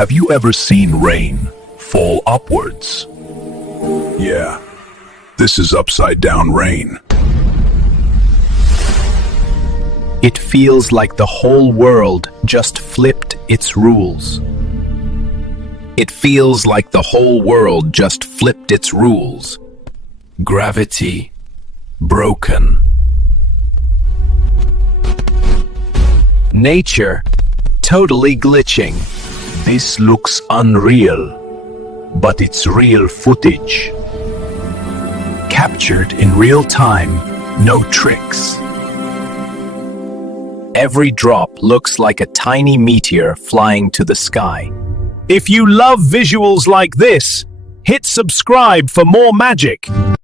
Have you ever seen rain fall upwards? Yeah, this is upside down rain. It feels like the whole world just flipped its rules. It feels like the whole world just flipped its rules. Gravity broken. Nature totally glitching. This looks unreal, but it's real footage. Captured in real time, no tricks. Every drop looks like a tiny meteor flying to the sky. If you love visuals like this, hit subscribe for more magic.